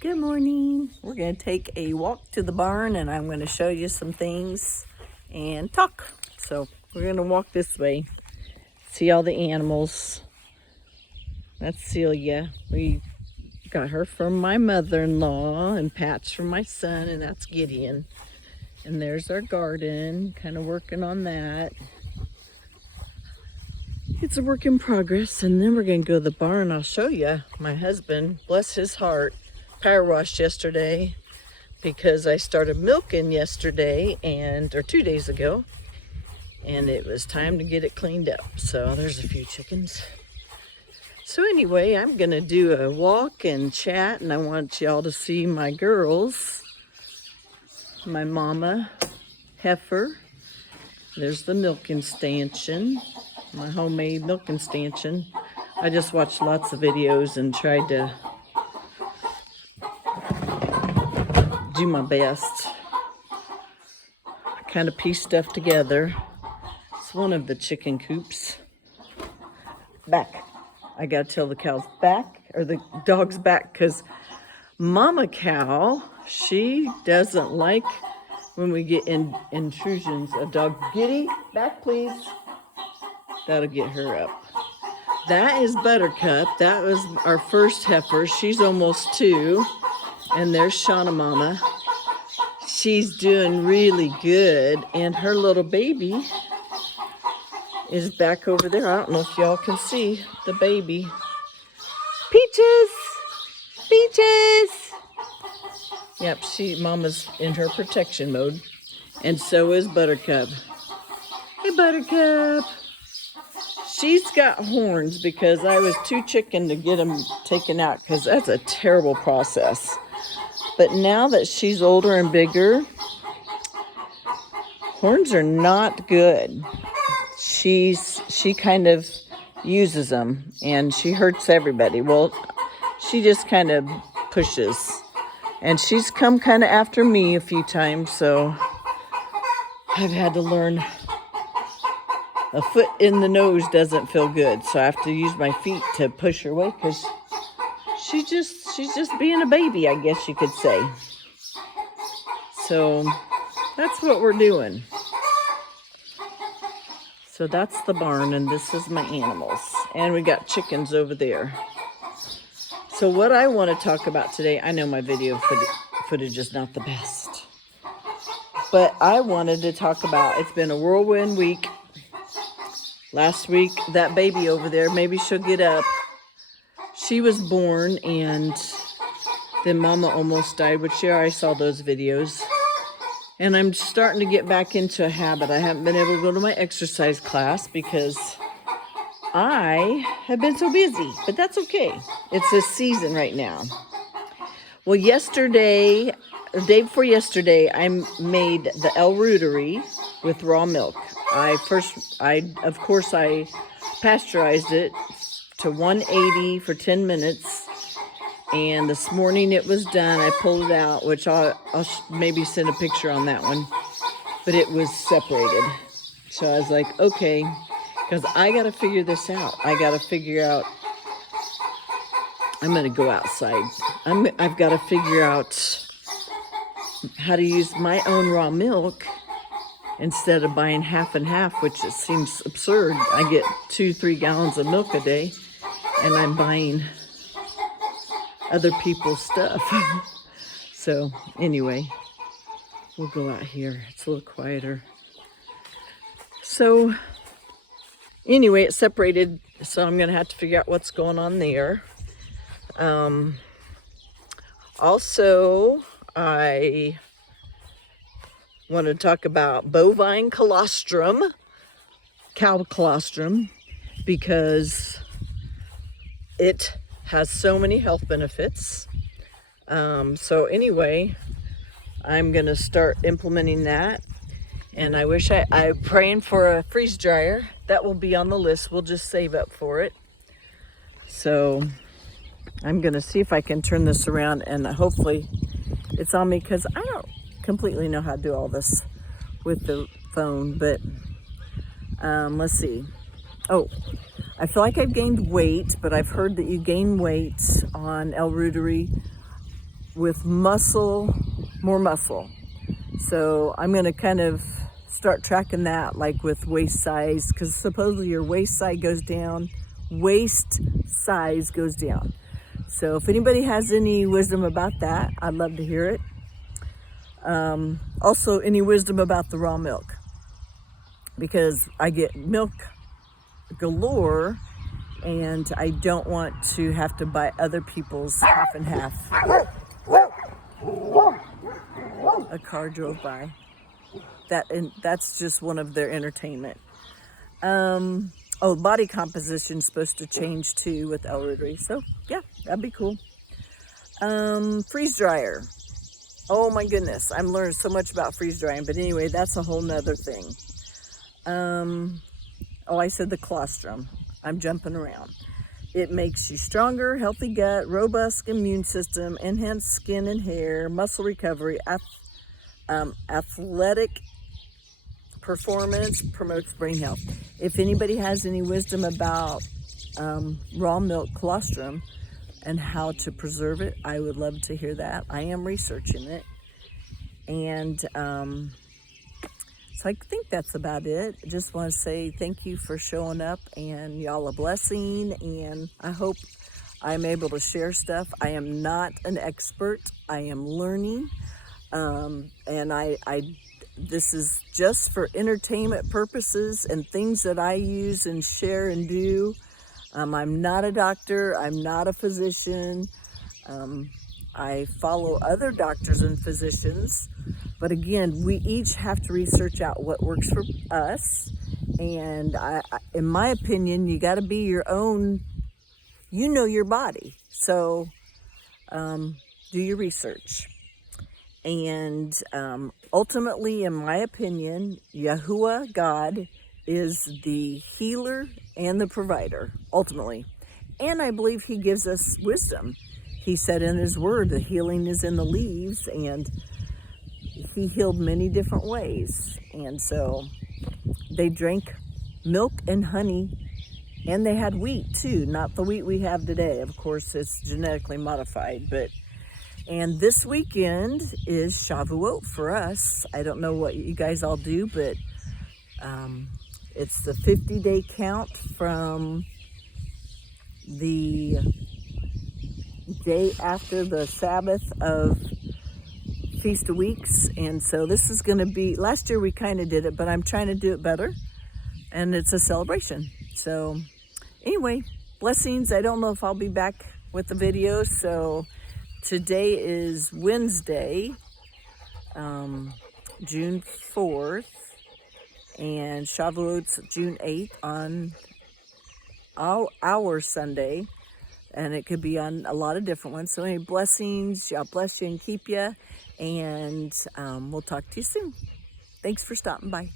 Good morning. We're going to take a walk to the barn and I'm going to show you some things and talk. So we're going to walk this way, see all the animals. That's Celia. We got her from my mother-in-law, and Pat's from my son, and that's Gideon. And there's our garden, kind of working on that. It's a work in progress, and then we're going to go to the barn. I'll show you. My husband, bless his heart, power washed yesterday because I started milking yesterday or 2 days ago, and it was time to get it cleaned up. So there's a few chickens. So anyway, I'm going to do a walk and chat, and I want y'all to see my girls. My mama, heifer. There's the milking stanchion, my homemade milking stanchion. I just watched lots of videos and tried to do my best. I kind of piece stuff together. It's one of the chicken coops. Back. I gotta tell the cows back, or the dogs back, because mama cow, she doesn't like when we get intrusions. A dog, Giddy, back please. That'll get her up. That is Buttercup. That was our first heifer. She's almost 2. And there's Shauna Mama. She's doing really good. And her little baby is back over there. I don't know if y'all can see the baby. Peaches! Peaches! Yep, Mama's in her protection mode. And so is Buttercup. Hey, Buttercup. She's got horns because I was too chicken to get them taken out, because that's a terrible process. But now that she's older and bigger, horns are not good. She kind of uses them, and she hurts everybody. Well, she just kind of pushes. And she's come kind of after me a few times, so I've had to learn a foot in the nose doesn't feel good. So I have to use my feet to push her away, because she's just being a baby, I guess you could say. So that's what we're doing. So that's the barn, and this is my animals. And we got chickens over there. So what I want to talk about today, I know my video footage is not the best, but I wanted to talk about, it's been a whirlwind week. Last week, that baby over there, maybe she'll get up. She was born, and then Mama almost died, which yeah, I saw those videos. And I'm starting to get back into a habit. I haven't been able to go to my exercise class because I have been so busy, but that's okay. It's a season right now. Well, yesterday, the day before yesterday, I made the L.Reuteri with raw milk. Of course, I pasteurized it to 180 for 10 minutes. And this morning it was done. I pulled it out, which I'll maybe send a picture on that one. But it was separated. So I was like, okay, because I got to figure this out. I got to figure out, I'm going to go outside. I've got to figure out how to use my own raw milk instead of buying half and half, which it seems absurd. I get 2-3 gallons of milk a day, and I'm buying other people's stuff. So anyway, we'll go out here. It's a little quieter. So anyway, it's separated, so I'm gonna have to figure out what's going on there. Also, I want to talk about bovine colostrum, cow colostrum, because it has so many health benefits. So anyway, I'm gonna start implementing that. And I wish I'm praying for a freeze dryer. That will be on the list. We'll just save up for it. So I'm gonna see if I can turn this around, and hopefully it's on me, because I don't completely know how to do all this with the phone, but let's see. Oh, I feel like I've gained weight, but I've heard that you gain weight on L.Reuteri with muscle, more muscle. So I'm going to kind of start tracking that, like with waist size, because supposedly your waist size goes down. So if anybody has any wisdom about that, I'd love to hear it. Also, any wisdom about the raw milk, because I get milk galore and I don't want to have to buy other people's half and half. A car drove by. That's just one of their entertainment. Body composition's supposed to change too with L.Reuteri. So yeah, that'd be cool. Freeze dryer. Oh my goodness, I'm learning so much about freeze drying, but anyway, that's a whole nother thing. I said the colostrum. I'm jumping around. It makes you stronger, healthy gut, robust immune system, enhanced skin and hair, muscle recovery, athletic performance, promotes brain health. If anybody has any wisdom about raw milk colostrum and how to preserve it, I would love to hear that. I am researching it. And so I think that's about it. I just want to say thank you for showing up, and y'all a blessing, and I hope I'm able to share stuff. I am not an expert. I am learning. And this is just for entertainment purposes and things that I use and share and do. I'm not a doctor. I'm not a physician. I follow other doctors and physicians. But again, we each have to research out what works for us. And in my opinion, you got to be your own, you know your body. So do your research. And ultimately, in my opinion, Yahuwah, God, is the healer and the provider, ultimately. And I believe he gives us wisdom. He said in his word, the healing is in the leaves, and he healed many different ways. And so they drank milk and honey, and they had wheat too, not the wheat we have today. Of course, it's genetically modified, and this weekend is Shavuot for us. I don't know what you guys all do, but it's the 50-day count from the day after the Sabbath of Feast of Weeks. And so this is going to be, last year we kind of did it, but I'm trying to do it better. And it's a celebration. So anyway, blessings. I don't know if I'll be back with the video. So today is Wednesday, June 4th, and Shavuot's June 8th on our Sunday, and it could be on a lot of different ones. So any blessings, y'all bless you and keep you, and we'll talk to you soon. Thanks for stopping by.